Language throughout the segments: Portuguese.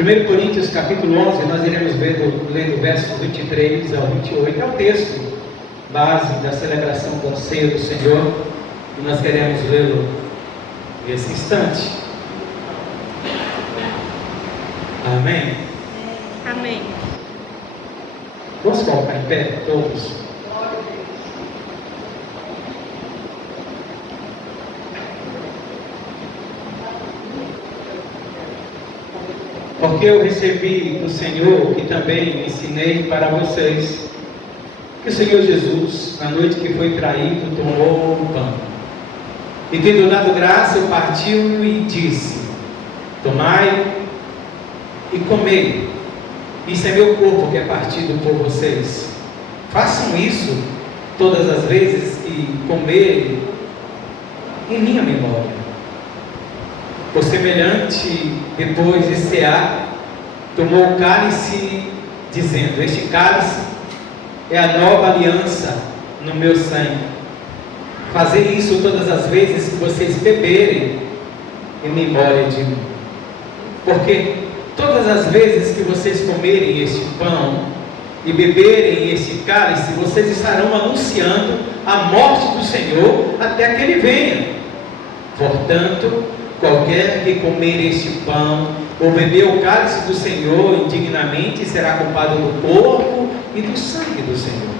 1 Coríntios capítulo 11, nós iremos lendo versos 23 ao 28, é o texto base da celebração da ceia do Senhor, e nós queremos lê-lo nesse instante. Amém? Amém. Vamos colocar em pé todos. Porque eu recebi do Senhor, que também ensinei para vocês, que o Senhor Jesus, na noite que foi traído, tomou o pão, e tendo dado graça, o partiu e disse: tomai e comei, isso é meu corpo que é partido por vocês. Façam isso todas as vezes que comerem em minha memória. Por semelhante, depois de cear, tomou o cálice, dizendo: este cálice é a nova aliança no meu sangue. Fazei isso todas as vezes que vocês beberem em memória de mim. Porque todas as vezes que vocês comerem este pão e beberem este cálice, vocês estarão anunciando a morte do Senhor até que Ele venha. Portanto, qualquer que comer este pão ou beber o cálice do Senhor indignamente será culpado do corpo e do sangue do Senhor.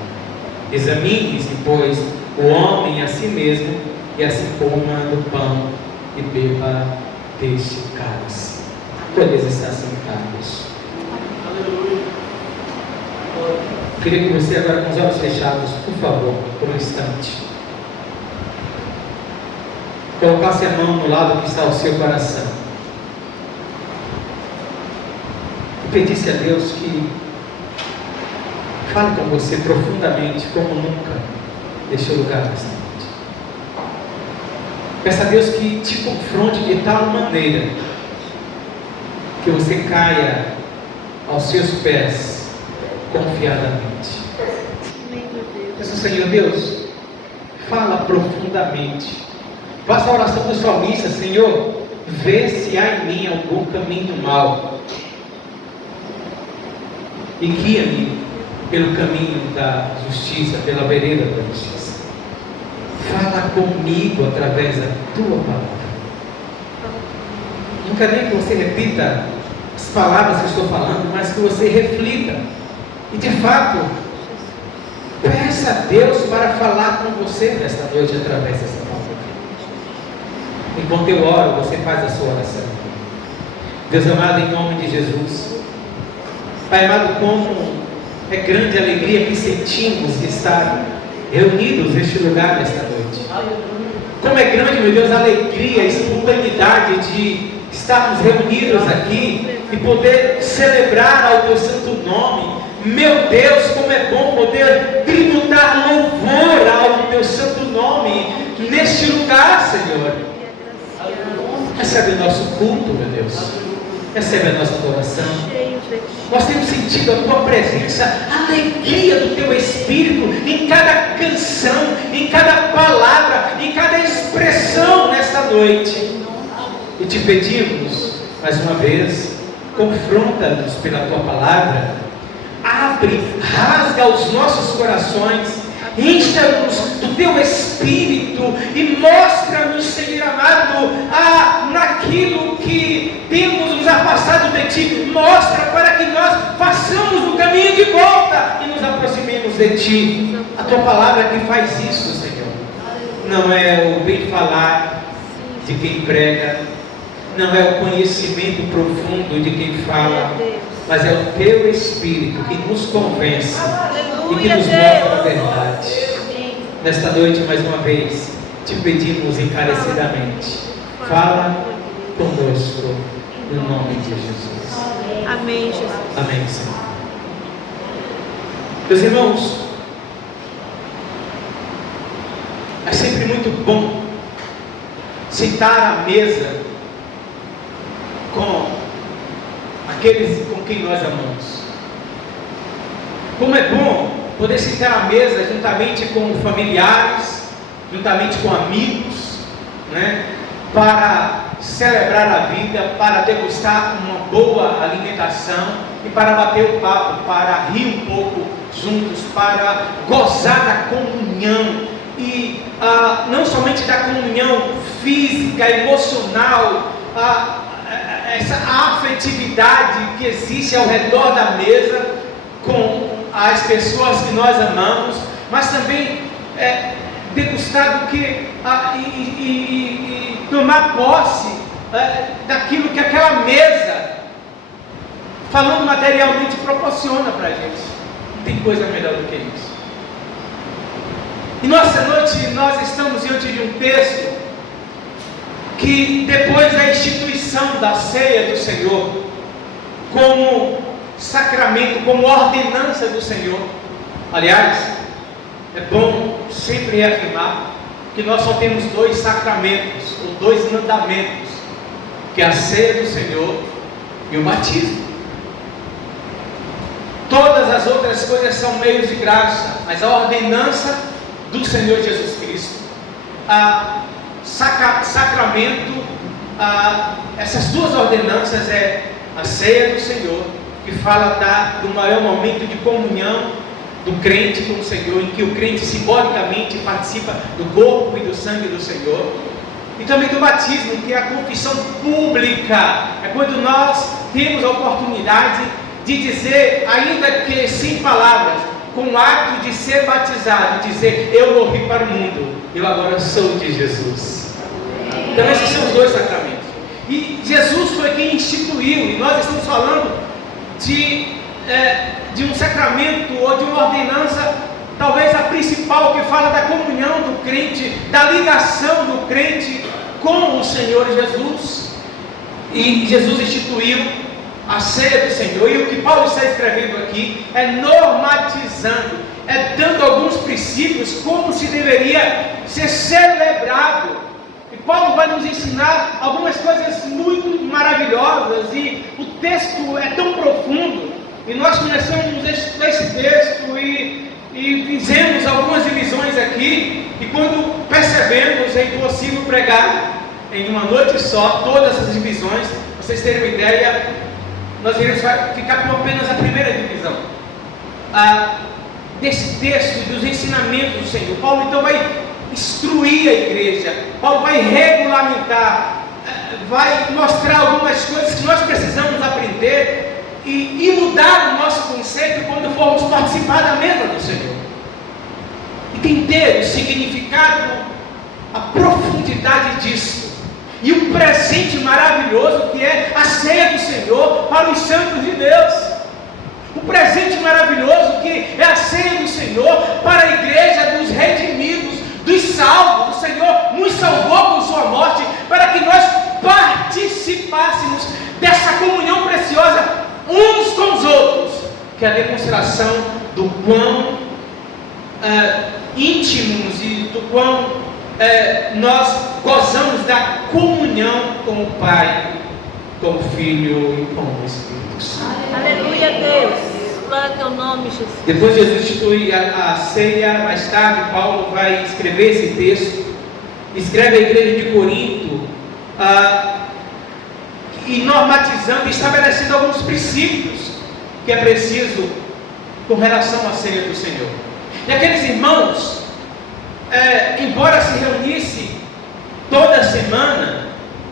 Examine-se, pois, o homem a si mesmo, e assim coma do pão e beba deste cálice. Todos estar sentados. Queria que você agora, com os olhos fechados, por favor, por um instante, colocasse a mão no lado que está o seu coração e pedisse a Deus que fale com você profundamente, como nunca neste lugar nesta noite. Peça a Deus que te confronte de tal maneira que você caia aos seus pés confiadamente. Peça, Senhor Deus, fala profundamente. Faça a oração do salmista: Senhor, vê se há em mim algum caminho mal e guia-me pelo caminho da justiça, pela vereda da justiça. Fala comigo através da tua palavra. Não quero nem que você repita as palavras que eu estou falando, mas que você reflita e de fato peça a Deus para falar com você nesta noite através dessa palavra. Enquanto eu oro, você faz a sua oração. Deus amado, em nome de Jesus, Pai amado, como é grande a alegria que sentimos de estar reunidos neste lugar nesta noite. Como é grande, meu Deus, a alegria, a espontaneidade de estarmos reunidos aqui e poder celebrar ao Teu santo nome. Meu Deus, como é bom poder tributar louvor ao Teu santo nome neste lugar, Senhor. Recebe o nosso culto, meu Deus. Recebe a nossa adoração. Nós temos sentido a Tua presença, a alegria do Teu Espírito em cada canção, em cada palavra, em cada expressão nesta noite. E te pedimos, mais uma vez, confronta-nos pela Tua palavra, abre, rasga os nossos corações, encha-nos do Teu Espírito e mostra-nos, Senhor amado, naquilo que temos nos afastado de Ti. Mostra para que nós façamos o caminho de volta e nos aproximemos de Ti. A Tua palavra que faz isso, Senhor. Não é o bem falar de quem prega, não é o conhecimento profundo de quem fala, mas é o Teu Espírito que nos convence e que nos mostra a verdade. Nesta noite, mais uma vez, te pedimos encarecidamente, fala conosco, no nome de Jesus. Amém, Jesus. Amém, Senhor. Meus irmãos, é sempre muito bom sentar à mesa com aqueles com quem nós amamos. Como é bom poder sentar à mesa juntamente com familiares, juntamente com amigos, né? Para celebrar a vida, para degustar uma boa alimentação e para bater o papo, para rir um pouco juntos, para gozar da comunhão e não somente da comunhão física, emocional, essa afetividade que existe ao redor da mesa com as pessoas que nós amamos, mas também degustar do que e tomar posse daquilo que aquela mesa, falando materialmente, proporciona para a gente. Não tem coisa melhor do que isso. E nessa noite nós estamos diante de um texto que, depois da instituição da ceia do Senhor como sacramento, como ordenança do Senhor, aliás, é bom sempre reafirmar que nós só temos 2 sacramentos, ou 2 mandamentos, que é a ceia do Senhor e o batismo. Todas as outras coisas são meios de graça, mas a ordenança do Senhor Jesus Cristo, sacramento, essas 2 ordenanças é a ceia do Senhor, que fala do maior momento de comunhão do crente com o Senhor, em que o crente simbolicamente participa do corpo e do sangue do Senhor, e também do batismo, que é a confissão pública, é quando nós temos a oportunidade de dizer, ainda que sem palavras, com o ato de ser batizado, dizer: eu morri para o mundo, eu agora sou de Jesus. Então esses são os 2 sacramentos, e Jesus foi quem instituiu, e nós estamos falando de um sacramento ou de uma ordenança, talvez a principal, que fala da comunhão do crente, da ligação do crente com o Senhor Jesus. E Jesus instituiu a ceia do Senhor, e o que Paulo está escrevendo aqui é normatizando, é dando alguns princípios como se deveria ser celebrado. E Paulo vai nos ensinar algumas coisas muito maravilhosas, e o texto é tão profundo, e nós conhecemos esse texto e fizemos algumas divisões aqui, e quando percebemos é impossível pregar em uma noite só todas essas divisões. Pra vocês terem uma ideia, nós iremos ficar com apenas a primeira divisão desse texto, dos ensinamentos do Senhor. Paulo então vai instruir a igreja, Paulo vai regulamentar, vai mostrar algumas coisas que nós precisamos aprender e mudar o nosso conceito quando formos participar da mesa do Senhor. Entender o significado, a profundidade disso, e o presente maravilhoso que é a ceia do Senhor para os santos de Deus. O presente maravilhoso que é a ceia do Senhor para a igreja dos redimidos, dos salvos. O Senhor nos salvou com sua morte para que nós participássemos dessa comunhão preciosa uns com os outros, que é a demonstração do quão íntimos e do quão nós gozamos da comunhão com o Pai, com o Filho e com o Espírito Santo. Aleluia, Deus. Glória ao teu nome, Jesus. Depois de Jesus instituir a ceia, mais tarde Paulo vai escrever esse texto, escreve a igreja de Corinto, e normatizando, estabelecendo alguns princípios que é preciso com relação à ceia do Senhor. E aqueles irmãos, embora se reunisse toda semana,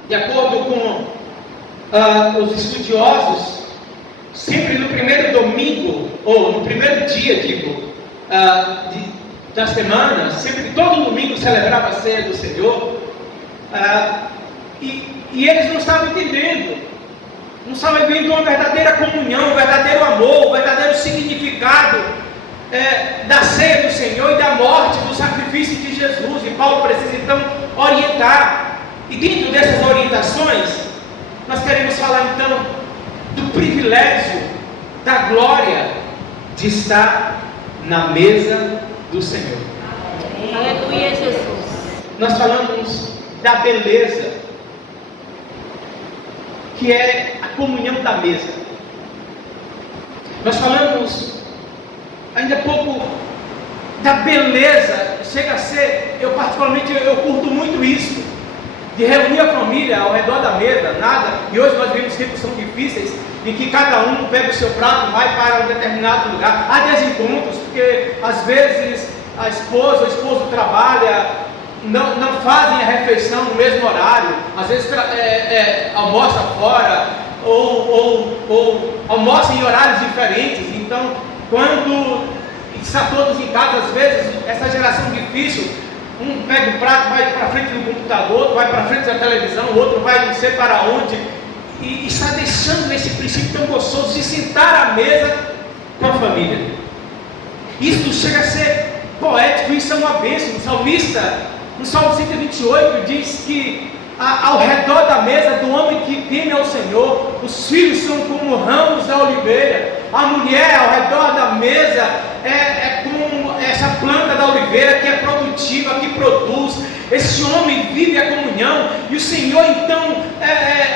de acordo com os estudiosos, sempre no primeiro domingo, ou no primeiro dia, da semana, sempre todo domingo celebrava a ceia do Senhor, e eles não estavam entendendo, não estavam vendo uma verdadeira comunhão, um verdadeiro amor, um verdadeiro significado da ceia do Senhor e da morte, do sacrifício de Jesus. E Paulo precisa então orientar, e dentro dessas orientações nós queremos falar então do privilégio, da glória de estar na mesa do Senhor. Aleluia, Jesus. Nós falamos da beleza, que é a comunhão da mesa. Nós falamos ainda há pouco da beleza, chega a ser, eu particularmente eu curto muito isso, de reunir a família ao redor da mesa, nada. E hoje nós vivemos tempos que são difíceis, em que cada um pega o seu prato e vai para um determinado lugar. Há desencontros, porque às vezes a esposa, o esposo trabalha, não fazem a refeição no mesmo horário, às vezes almoça fora, ou almoça em horários diferentes. Então, quando está todos em casa, às vezes, essa geração difícil, um pega o prato, vai para frente do computador, outro vai para frente da televisão, o outro vai não sei para onde, e está deixando esse princípio tão gostoso de sentar à mesa com a família. Isso chega a ser poético, isso é uma bênção. O salmista, no Salmo 128, diz que ao redor da mesa do homem que teme ao Senhor, os filhos são como ramos da oliveira. A mulher ao redor da mesa é como essa planta da oliveira que é produtiva, que produz. Esse homem vive a comunhão, e o Senhor então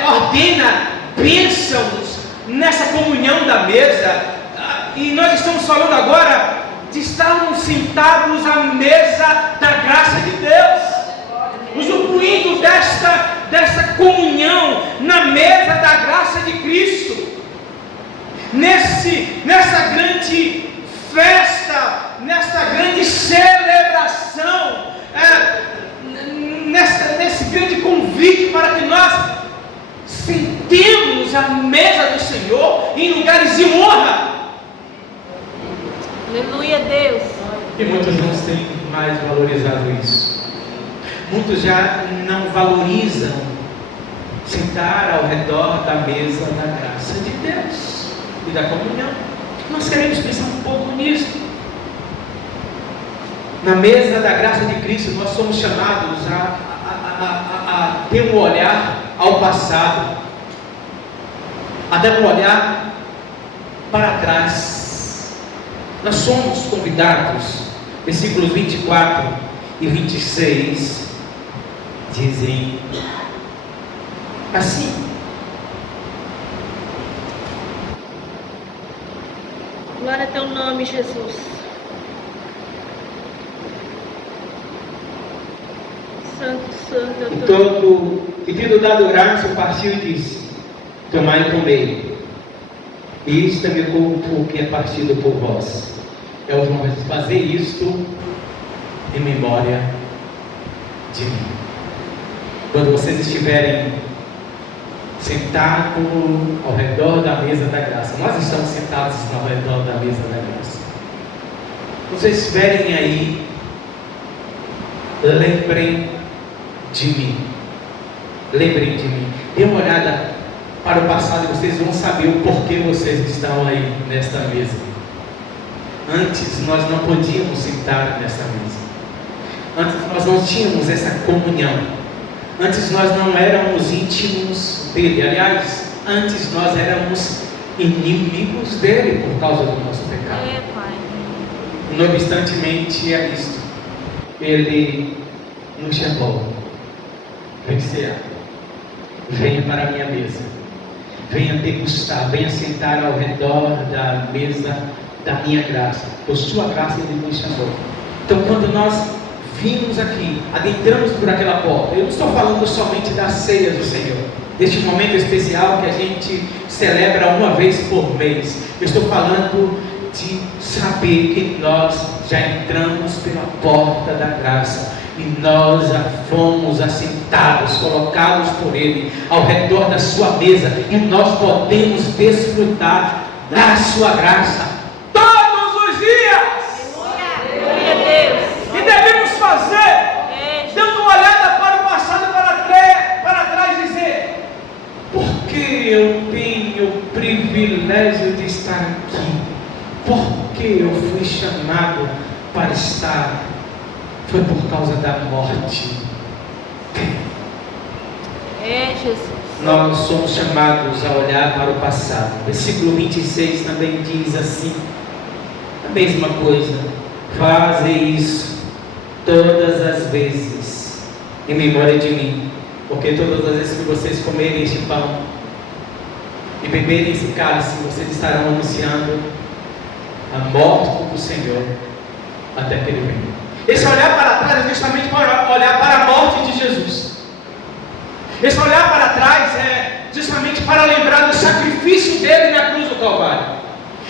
ordena bênçãos nessa comunhão da mesa. E nós estamos falando agora de estarmos sentados à mesa da graça de Deus, usufruindo desta comunhão na mesa da graça de Cristo, nessa grande festa, nesta grande celebração, nesse grande convite para que nós sentemos à mesa do Senhor em lugares de honra. Aleluia, Deus. E muitos não têm mais valorizado isso. Muitos já não valorizam sentar ao redor da mesa da graça de Deus e da comunhão. Nós queremos pensar um pouco nisso. Na mesa da graça de Cristo, nós somos chamados a ter um olhar ao passado, a dar um olhar para trás. Nós somos convidados, versículos 24 e 26 dizem assim: Glória a teu nome, Jesus. Santo, santo é o teu nome. E tendo dado graça, partiu e disse: tomai e comei, isto é meu corpo que é partido por vós. Eu vou fazer isto em memória de mim. Quando vocês estiverem sentados ao redor da mesa da graça, nós estamos sentados ao redor da mesa da graça. Quando vocês estiverem aí, lembrem de mim. Lembrem de mim. Dê uma olhada para o passado e vocês vão saber o porquê vocês estão aí nesta mesa. Antes nós não podíamos sentar nessa mesa. Antes nós não tínhamos essa comunhão. Antes nós não éramos íntimos dele. Aliás, antes nós éramos inimigos dele por causa do nosso pecado. Pai. Não obstantemente é isto. Ele nos chamou. Venha para a minha mesa. Venha degustar, venha sentar ao redor da mesa da minha graça. Por sua graça ele nos chamou. Então quando nós vimos aqui, adentramos por aquela porta, eu não estou falando somente da ceia do Senhor, deste momento especial que a gente celebra uma vez por mês. Eu estou falando de saber que nós já entramos pela porta da graça e nós já fomos assentados, colocados por Ele ao redor da sua mesa, e nós podemos desfrutar da sua graça todos os dias. Aleluia, Deus. E devemos fazer dando uma olhada para o passado e para trás e dizer: porque eu tenho o privilégio de estar aqui, porque eu fui chamado para estar, foi por causa da morte. Jesus. Nós somos chamados a olhar para o passado. Versículo 26 também diz assim, a mesma coisa: fazei isso todas as vezes em memória de mim, porque todas as vezes que vocês comerem este pão e beberem esse cálice, vocês estarão anunciando a morte do Senhor até que Ele venha. Esse olhar para trás é justamente para olhar para a morte de Jesus. Esse olhar para trás é justamente para lembrar do sacrifício dele na cruz do Calvário.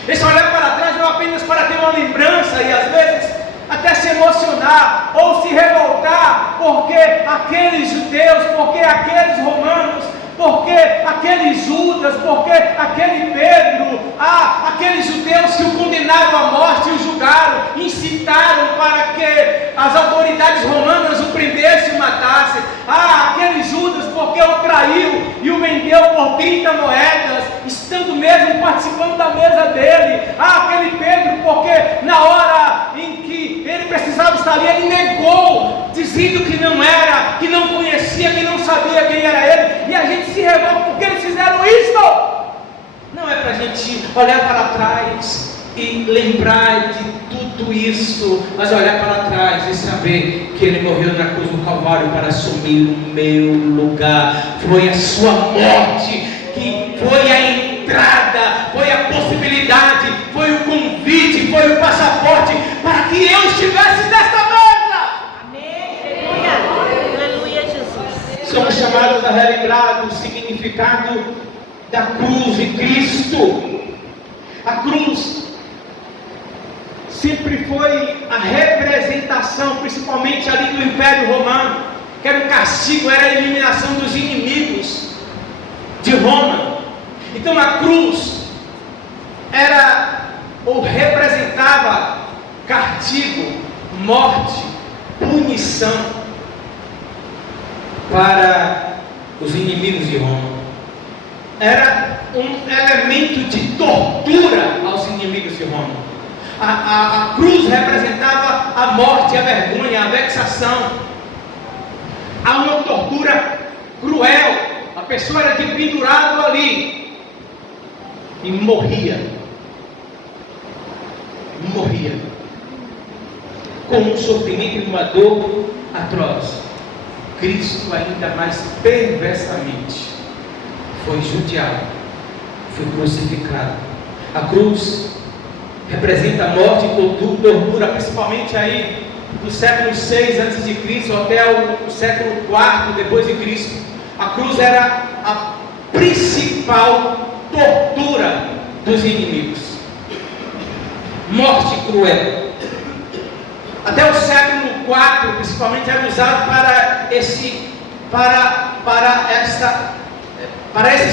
Esse olhar para trás não apenas para ter uma lembrança e às vezes até se emocionar ou se revoltar, porque aqueles judeus, porque aqueles romanos, porque aquele Judas, porque aquele Pedro, aqueles judeus que o condenaram à morte e o julgaram, incitaram para que as autoridades romanas o prendessem e o matassem. Aquele Judas, porque o traiu e o vendeu por 30 moedas, estando mesmo participando da mesa dele. Aquele Pedro, porque na hora em que ele precisava estar ali, ele negou, dizendo que não era, que não conhecia, que não sabia quem era ele. E a gente se revolta porque eles fizeram isso. Não é para a gente olhar para trás e lembrar de tudo isso, mas olhar para trás e saber que ele morreu na cruz do Calvário para assumir o meu lugar. Foi a sua morte que foi a entrada, foi a possibilidade, foi o convite, foi o passaporte para que eu estivesse nesta mesa. Amém. Aleluia, Jesus. Somos chamados a relembrar o significado da cruz de Cristo. A cruz sempre foi a representação, principalmente ali do Império Romano, que era o castigo, era a eliminação dos inimigos de Roma. Então a cruz era ou representava castigo, morte, punição para os inimigos de Roma. Era um elemento de tortura aos inimigos de Roma. A cruz representava a morte, a vergonha, a vexação. Há uma tortura cruel. A pessoa era pendurada ali e morria. Morria com um sofrimento e uma dor atroz. Cristo ainda mais perversamente foi judiado, foi crucificado. A cruz representa a morte e tortura, principalmente aí do século 6 a.C. até o século 4 depois de Cristo. A cruz era a principal tortura dos inimigos. Morte cruel. Até o século 4, principalmente, era usado para esse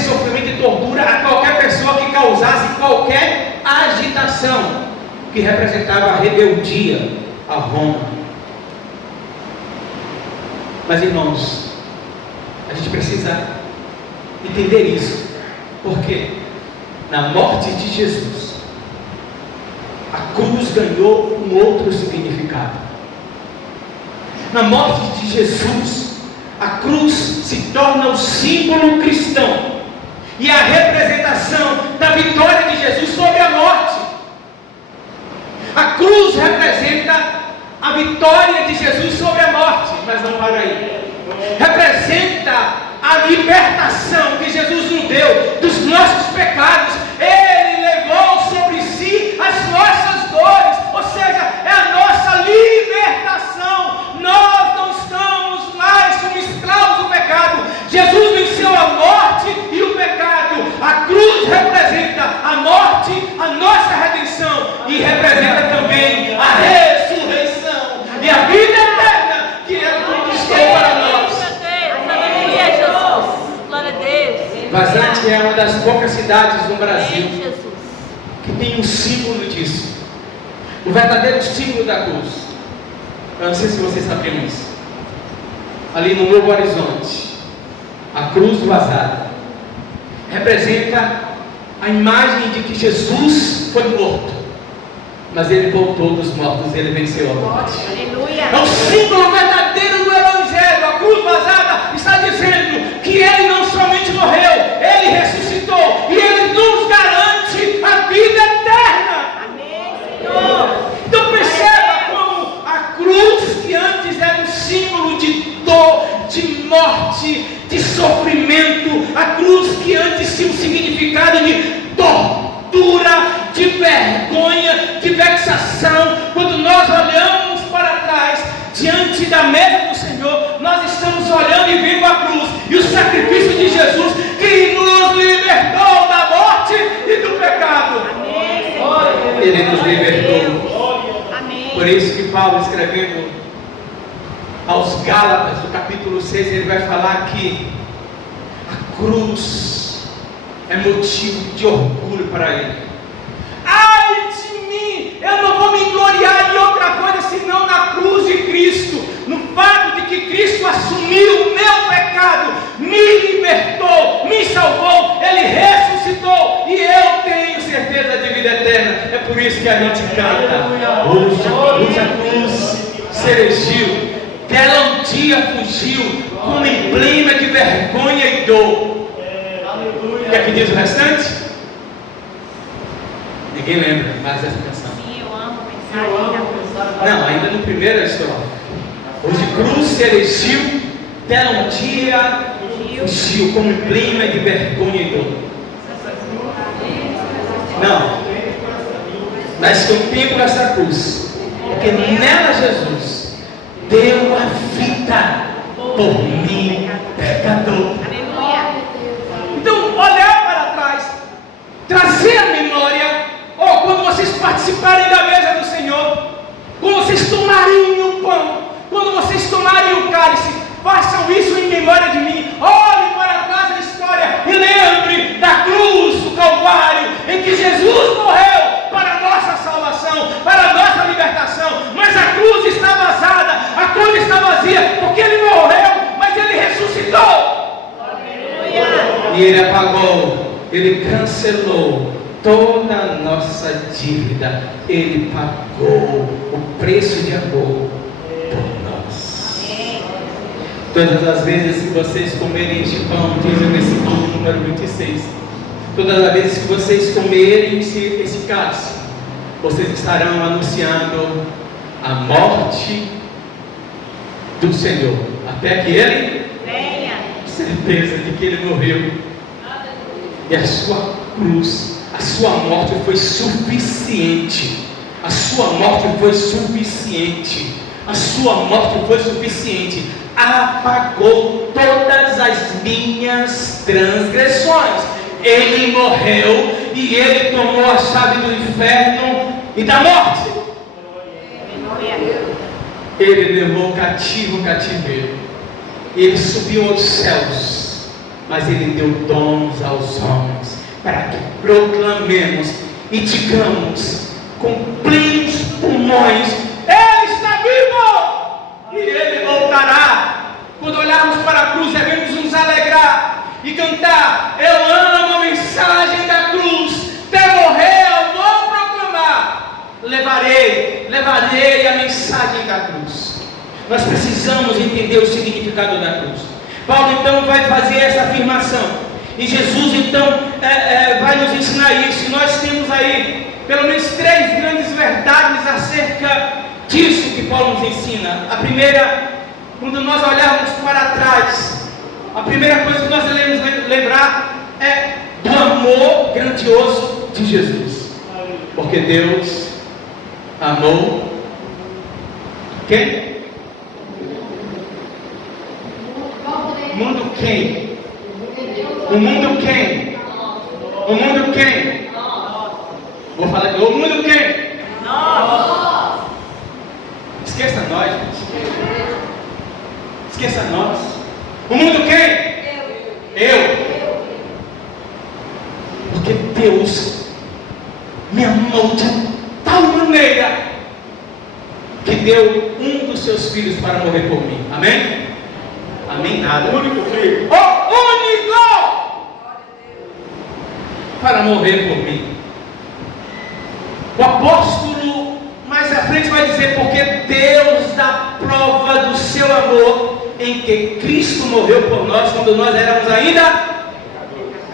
sofrimento e tortura a qualquer pessoa que causasse qualquer agitação, que representava a rebeldia a Roma. Mas, irmãos, a gente precisa entender isso, porque na morte de Jesus, a cruz ganhou um outro significado. Na morte de Jesus, a cruz se torna o símbolo cristão e a representação da vitória de Jesus sobre a morte. A cruz representa a vitória de Jesus sobre a morte, mas não para aí. Representa a libertação que Jesus nos deu dos nossos pecados. Ele levou sobre si as nossas dores, ou seja, é a nossa libertação. Nós não estamos mais como escravos do pecado. Jesus venceu a morte e o pecado. A cruz representa a morte, a nossa redenção, e representa também a ressurreição e a vida eterna que Ele conquistou para nós. Aleluia, Jesus. Glória a Deus. Vazante é uma das poucas cidades no Brasil que tem um símbolo disso. O verdadeiro símbolo da cruz. Eu não sei se vocês sabiam isso. Ali no Novo Horizonte, a cruz vazada representa a imagem de que Jesus foi morto, mas Ele voltou dos mortos, Ele venceu a morte. Aleluia. É o símbolo verdadeiro do Evangelho. A cruz vazada está dizendo que Ele não somente morreu, Ele ressuscitou e Ele nos garante a vida eterna. Amém, Senhor. Então perceba como a cruz, que antes era um símbolo de dor, de morte, de sofrimento, a cruz que antes tinha um significado de tortura, de vergonha, de vexação. Quando nós olhamos para trás, diante da mesa do Senhor, nós estamos olhando e vendo a cruz e o sacrifício Ele nos libertou. Amém. Por isso que Paulo, escrevendo aos Gálatas, no capítulo 6, ele vai falar que a cruz é motivo de orgulho para ele. Ai de mim, eu não vou me gloriar em outra coisa senão na cruz de Cristo, no fato de que Cristo assumiu o meu pecado, me libertou, me salvou, Ele ressuscitou e eu tenho certeza de vida eterna. É por isso que a gente canta: hoje a cruz se erigiu, dela um dia fugiu, como emblema de vergonha e dor. O que é que diz o restante? Ninguém lembra mais dessa canção. Sim, eu amo pensar. Não, ainda no primeiro estrofe. Hoje cruz se erigiu, dela um dia fugiu, como emblema de vergonha e dor. Não, mas contemplo essa cruz, porque nela Jesus deu a vida por mim, pecador. Aleluia. Então, olhar para trás, trazer a memória, quando vocês participarem da mesa do Senhor, quando vocês tomarem o pão, quando vocês tomarem o cálice, façam isso em memória de mim. Olhem para trás da história e lembre da cruz do Calvário, em que Jesus morreu para a nossa salvação, para a nossa libertação. Mas a cruz está vazada, a cruz está vazia, porque Ele morreu, mas Ele ressuscitou. Aleluia. E Ele apagou, Ele cancelou toda a nossa dívida. Ele pagou o preço de amor por nós. Todas as vezes que vocês comerem este pão, diz o versículo número 26, todas as vezes que vocês comerem esse cálice, vocês estarão anunciando a morte do Senhor, até que Ele Venha. certeza de que Ele morreu, e a sua cruz, a sua morte foi suficiente. A sua morte foi suficiente. A sua morte foi suficiente. Apagou todas as minhas transgressões. Ele morreu e Ele tomou a chave do inferno e da morte. Ele levou cativo o cativeiro. Ele subiu aos céus, mas Ele deu dons aos homens, para que proclamemos e digamos com plenos pulmões: Ele está vivo! E Ele voltará. Quando olharmos para a cruz, devemos nos alegrar e cantar: eu amo a mensagem da cruz, até morrer eu vou proclamar. Levarei a mensagem da cruz. Nós precisamos entender o significado da cruz. Paulo então vai fazer essa afirmação, e Jesus então vai nos ensinar isso. Nós temos aí pelo menos 3 grandes verdades acerca disso que Paulo nos ensina. A primeira, quando nós olharmos para trás, a primeira coisa que nós devemos lembrar é do amor grandioso de Jesus. Porque Deus amou quem? O mundo quem? O mundo quem? O mundo quem? Vou falar aqui. O mundo quem? Nós. Esqueça nós, gente. Esqueça nós. O mundo quem? Eu. Porque Deus me amou de tal maneira que deu um dos seus filhos para morrer por mim. Amém? Amém nada. O único filho. O único! Para morrer por mim. O apóstolo mais à frente vai dizer: porque Deus dá prova do seu amor em que Cristo morreu por nós quando nós éramos ainda.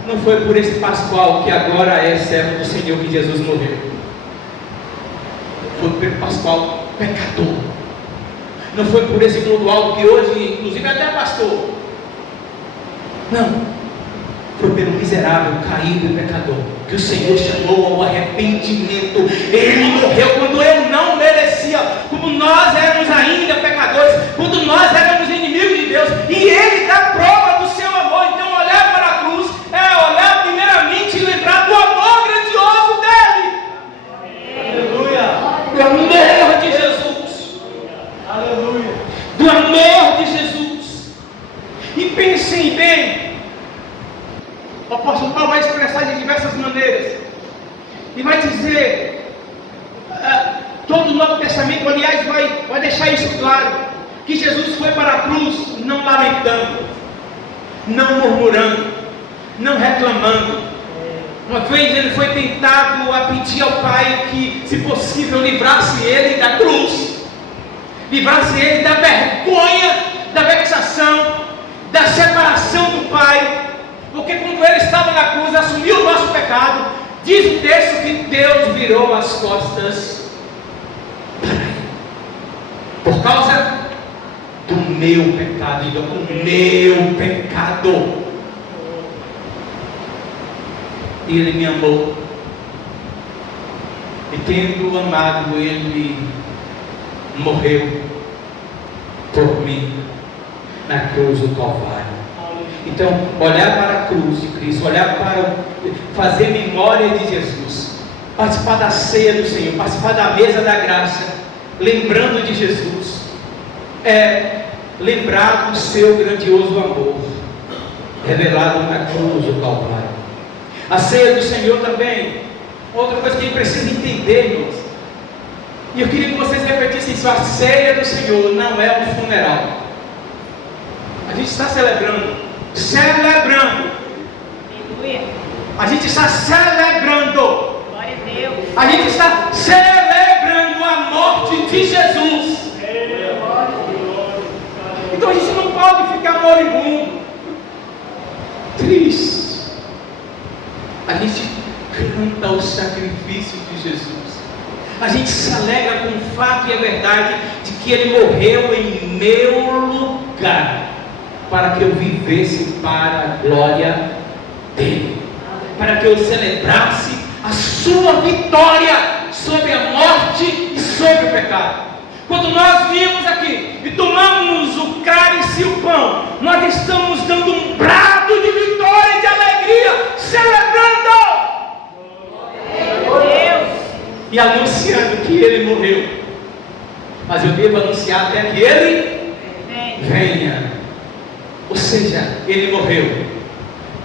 Não foi por esse Pascoal que agora é servo do Senhor que Jesus morreu. Foi pelo Pascoal pecador. Não foi por esse Clodoaldo que hoje, inclusive, até pastor. Não. Foi pelo miserável, caído e pecador que o Senhor chamou ao arrependimento. Ele morreu quando eu não merecia, como nós éramos ainda pecadores, quando nós éramos inimigos de Deus, e Ele dá prova do seu amor. Então olhar para a cruz é olhar primeiramente e lembrar do amor grandioso dEle. e vai dizer, todo o Novo Testamento, aliás, vai deixar isso claro, que Jesus foi para a cruz não lamentando, não murmurando, não reclamando. Uma vez ele foi tentado a pedir ao Pai que, se possível, livrasse ele da cruz, livrasse ele da vergonha, da vexação, da separação do Pai, porque quando ele estava na cruz, assumiu o nosso pecado. Diz o texto que Deus virou as costas para ele, por causa do meu pecado, e do meu pecado. E ele me amou, e tendo amado, ele morreu por mim na cruz do Calvário. Então, olhar para a cruz de Cristo, olhar para fazer memória de Jesus, participar da ceia do Senhor, participar da mesa da graça, lembrando de Jesus, é lembrar do seu grandioso amor, revelado na cruz do Calvário. A ceia do Senhor também, outra coisa que a gente precisa entender, irmãos, e eu queria que vocês repetissem isso: a ceia do Senhor não é um funeral. A gente está celebrando. Aleluia. A gente está celebrando. Glória a Deus. A gente está celebrando a morte de Jesus. Então a gente não pode ficar moribundo, triste. A gente canta o sacrifício de Jesus. A gente se alegra com o fato e a verdade de que Ele morreu em meu lugar, para que eu vivesse para a glória dEle, para que eu celebrasse a sua vitória sobre a morte e sobre o pecado. Quando nós viemos aqui e tomamos o cálice e o pão, nós estamos dando um brado de vitória e de alegria, celebrando Deus e anunciando que Ele morreu. Mas eu devo anunciar até que Ele venha. Ou seja, Ele morreu,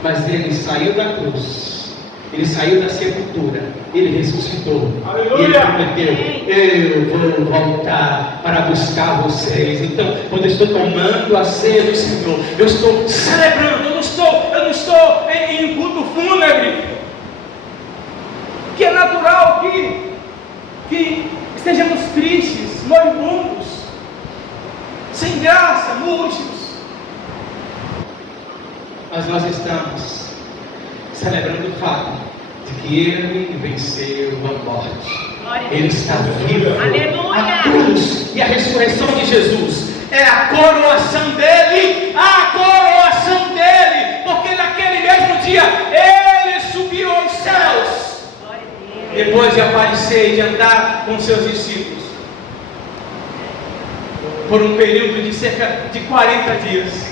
mas Ele saiu da cruz, Ele saiu da sepultura, Ele ressuscitou. Aleluia! Ele prometeu: eu vou voltar para buscar vocês. Então, quando eu estou tomando a ceia do Senhor, eu estou celebrando. Eu não estou em culto fúnebre, que é natural que estejamos tristes, moribundos, sem graça, murchos. Mas nós estamos celebrando o fato de que Ele venceu a morte. Ele está vivo. Aleluia. A cruz e a ressurreição de Jesus é a coroação dele. A coroação dele. Porque naquele mesmo dia Ele subiu aos céus, depois de aparecer e de andar com seus discípulos por um período de cerca de 40 dias.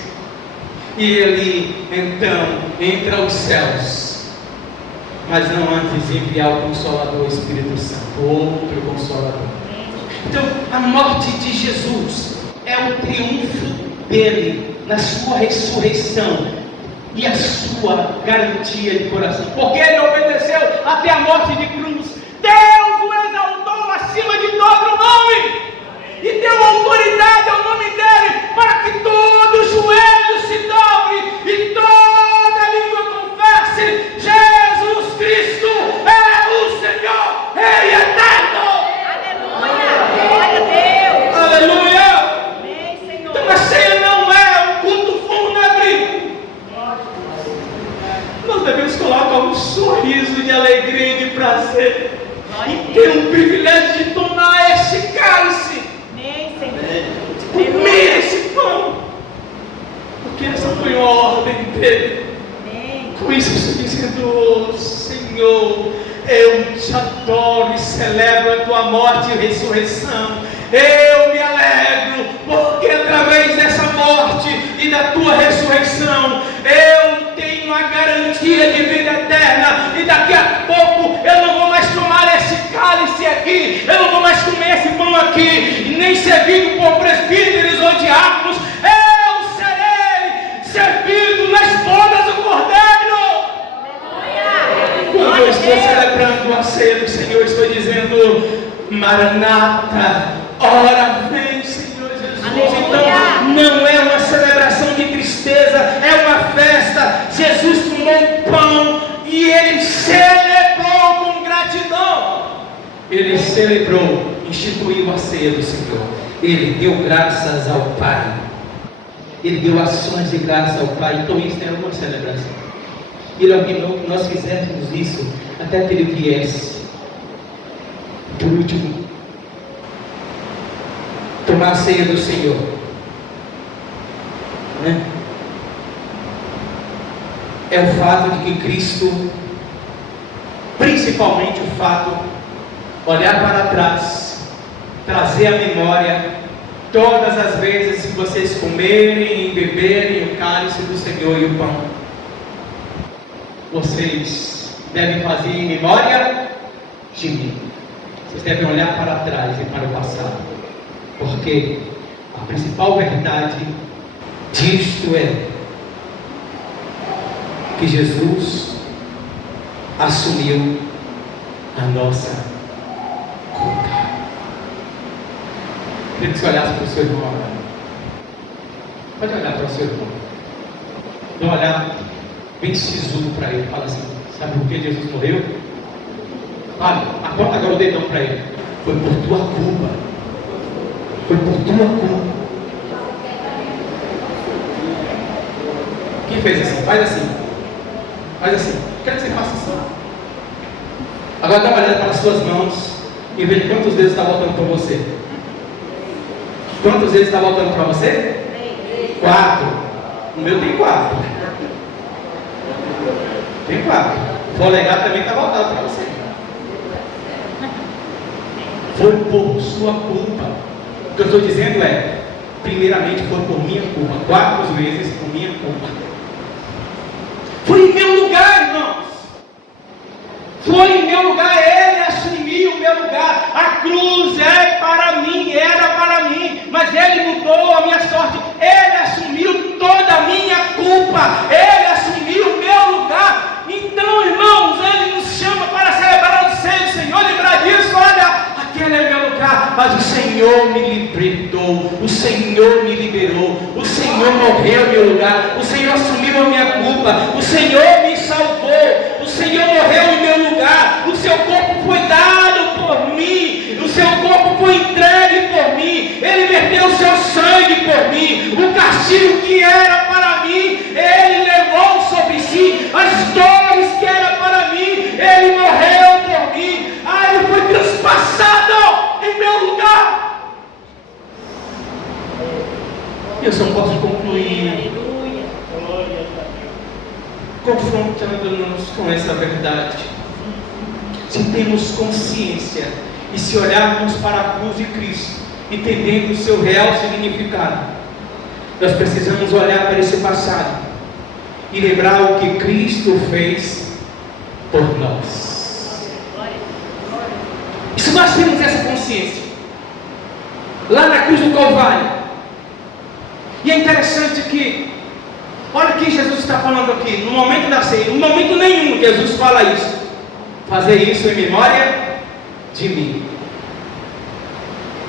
E Ele então entra aos céus, mas não antes de enviar o Consolador, o Espírito Santo, outro Consolador. Então, a morte de Jesus é o triunfo dele na sua ressurreição e a sua garantia de coração, porque Ele obedeceu até a morte de cruz. Deus o exaltou acima de todo nome e deu autoridade ao nome dele, para que todo joelho se dobre e toda língua confesse: Jesus Cristo é o Senhor, Rei eterno. Aleluia. Glória a Deus. Aleluia. Amém, Senhor. Então a ceia não é um culto fúnebre. Nós devemos colocar um sorriso de alegria e de prazer e ter o privilégio de tomar este cálice, Amém, Senhor. comer esse pão, porque essa foi a ordem dele. Amém. Com isso eu estou dizendo: oh, Senhor, eu te adoro e celebro a tua morte e ressurreição. Eu me alegro, porque através dessa morte e da tua ressurreição, eu tenho a garantia de vida eterna. E daqui a pouco eu não vou mais tomar esse cálice aqui, eu não vou mais comer esse pão aqui, nem servido por presbíteros ou diáconos. Eu serei servido nas bodas do Cordeiro. Aleluia. Quando eu estou estou celebrando a ceia do Senhor, estou dizendo: Maranata, ora vem, Senhor Jesus. Então, não é uma celebração de tristeza, é uma festa. Jesus tomou pão e Ele celebrou com gratidão. Ele celebrou, instituiu a ceia do Senhor. Ele deu graças ao Pai. Ele deu ações de graça ao Pai. Então isso é uma celebração. Ele ordenou que nós fizéssemos isso até que Ele viesse. Por último, tomar a ceia do Senhor, né? É o fato de que Cristo, principalmente o fato, olhar para trás, trazer à memória todas as vezes que vocês comerem e beberem o cálice do Senhor e o pão, vocês devem fazer em memória de mim. Vocês devem olhar para trás e para o passado, porque a principal verdade disto é que Jesus assumiu a nossa culpa. Queria que você olhasse para o seu irmão agora. Pode olhar para o seu irmão. Dá um olhar bem sisudo para ele. Fala assim: sabe por que Jesus morreu? Olha, aponta agora o dedão para ele. Foi por tua culpa. Foi por tua culpa. Quem fez assim? Faz assim. Faz assim. Quero que você faça assim. Agora dá uma olhada para as suas mãos e veja quantos dedos está voltando para você. Quantos dedos está voltando para você? 4. O meu tem 4. Tem 4. O polegar também está voltado para você. Foi por sua culpa. O que eu estou dizendo é, primeiramente foi por minha culpa. 4 vezes por minha culpa. Foi em meu lugar, irmãos. Foi em meu lugar. Ele assumiu o meu lugar. A cruz é para mim, era para mim, mas Ele mudou a minha sorte. Ele assumiu toda a minha culpa. Ele assumiu o meu lugar. Então, irmãos, Ele nos chama para celebrar o seio do Senhor. Lembrar disso, olha, aquele é meu lugar, mas o Senhor me libertou, o Senhor me liberou, o Senhor morreu em meu lugar, o Senhor assumiu a minha culpa, o Senhor me salvou, o Senhor morreu em meu lugar, o seu corpo foi dado por mim, o seu corpo foi entregue por mim, Ele verteu o seu sangue por mim, o castigo que era para mim, Ele levou sobre si, as dores que era para mim, Ele morreu por mim, Ele foi transpassado em meu lugar. Eu só posso concluir confrontando-nos com essa verdade. Se temos consciência e se olharmos para a cruz de Cristo, entendendo o seu real significado, nós precisamos olhar para esse passado e lembrar o que Cristo fez por nós. E se nós temos essa consciência, lá na cruz do Calvário, e é interessante que, olha o que Jesus está falando aqui, no momento da ceia, no momento nenhum Jesus fala isso, fazer isso em memória de mim.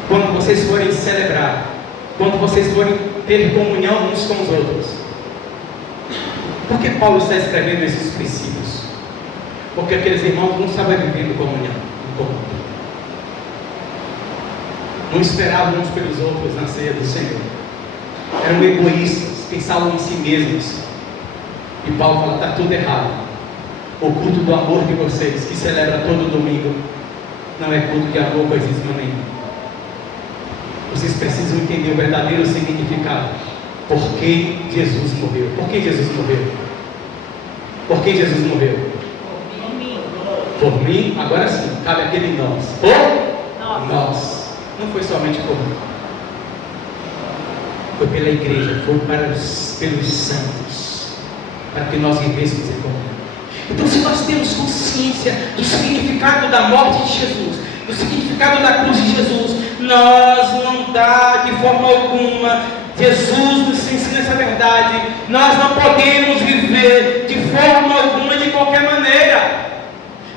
Quando vocês forem celebrar, quando vocês forem ter comunhão uns com os outros. Por que Paulo está escrevendo esses princípios? Porque aqueles irmãos não estavam vivendo comunhão em comum. Não esperavam uns pelos outros na ceia do Senhor. Eram egoístas, pensavam em si mesmos. E Paulo fala: está tudo errado. O culto do amor de vocês, que celebra todo domingo, não é culto de amor coisíssima nenhuma. Vocês precisam entender o verdadeiro significado. Por que Jesus morreu? Por que Jesus morreu? Por que Jesus morreu? Por mim, agora sim, cabe aquele nós. Por nós. Não foi somente por mim. Foi pela igreja, foi pelos santos, para que nós vivêssemos em comunhão. Então, se nós temos consciência do significado da morte de Jesus, do significado da cruz de Jesus, nós não dá de forma alguma. Jesus nos ensina essa verdade. Nós não podemos viver de forma alguma, de qualquer maneira.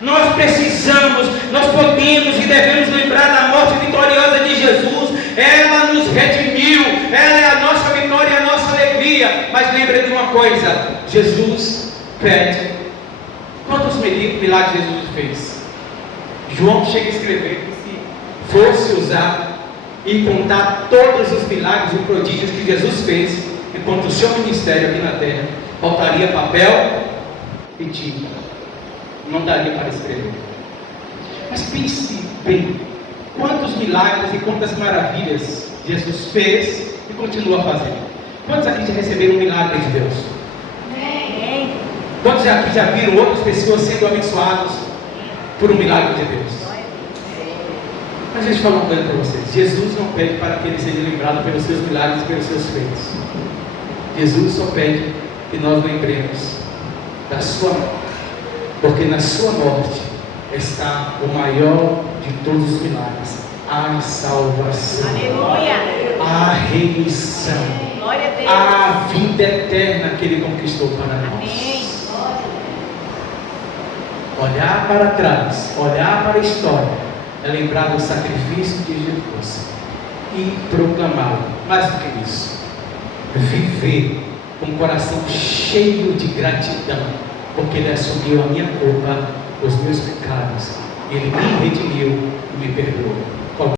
Nós precisamos, nós podemos e devemos lembrar da morte vitoriosa de Jesus. Ela nos redimiu, ela é a nossa vitória e a nossa alegria. Mas lembre de uma coisa: Jesus pede. Quantos milagres Jesus fez? João chega a escrever que se fosse usar e contar todos os milagres e prodígios que Jesus fez enquanto o seu ministério aqui na terra, faltaria papel e tinta, não daria para escrever. Mas pense bem, quantos milagres e quantas maravilhas Jesus fez e continua fazendo. Quantos aqui já receberam um milagre de Deus? Amém. Quantos aqui já viram outras pessoas sendo abençoadas por um milagre de Deus? Mas deixa eu falar uma coisa para vocês: Jesus não pede para que ele seja lembrado pelos seus milagres e pelos seus feitos. Jesus só pede que nós lembremos da sua morte, porque na sua morte está o maior de todos os milagres: a salvação, Aleluia. a remissão, Glória a Deus. a vida eterna que ele conquistou para nós. Amém. Olhar para trás, olhar para a história, é lembrar do sacrifício de Jesus e proclamá-lo. Mais do que isso, viver com o coração cheio de gratidão, porque ele assumiu a minha culpa, os meus pecados, ele me redimiu e me perdoou.